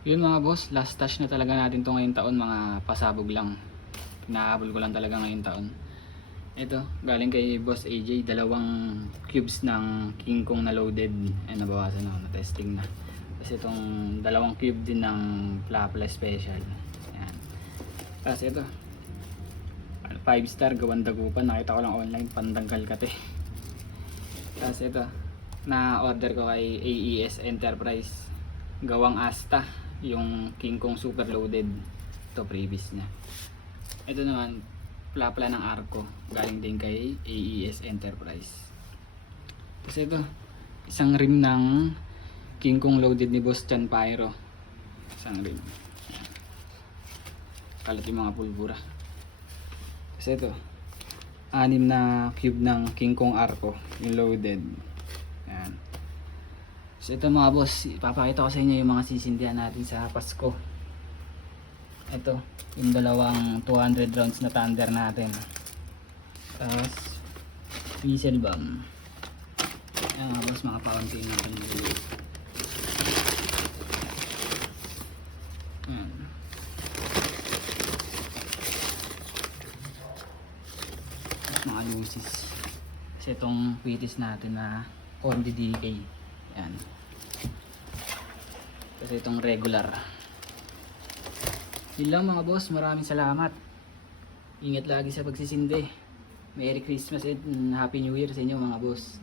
Yun mga boss, last touch na talaga natin to ngayong taon, mga pasabog lang. Pinahabol ko lang talaga ngayong taon. Ito, galing kay Boss AJ, dalawang cubes ng King Kong na loaded. Ay, nabawasan na, na-testing na. Tapos itong dalawang cube din ng Plapla Special. Ayan. Tapos ito, 5 star gawang dagupan, nakita ko lang online, Pandanggal Kate. Tapos ito, na order ko kay AES Enterprise, gawang Asta, yung King Kong super loaded. Ito previous niya. Ito naman Plapla ng Arco, galing din kay AES Enterprise. Tapos ito, isang rim ng King Kong loaded ni Boss Chan Pyro. Isang rim. Ayan. Kalat yung mga pulbura. Tapos ito, 6 na cube ng King Kong Arco, yung loaded. Ayan. So ito mga boss, ipapakita ko sa inyo yung mga sisindihan natin sa Pasko. Ito, yung dalawang 200 rounds na Thunder natin. Tapos missile bomb. Ayan mga boss, mga paunti natin. Ayan. Tapos mga lucis. Kasi itong quitis natin na Condi DK. Ayan. Kasi itong regular. Yun lang mga boss, maraming salamat. Ingat lagi sa pagsisindi. Merry Christmas and Happy New Year sa inyo mga boss.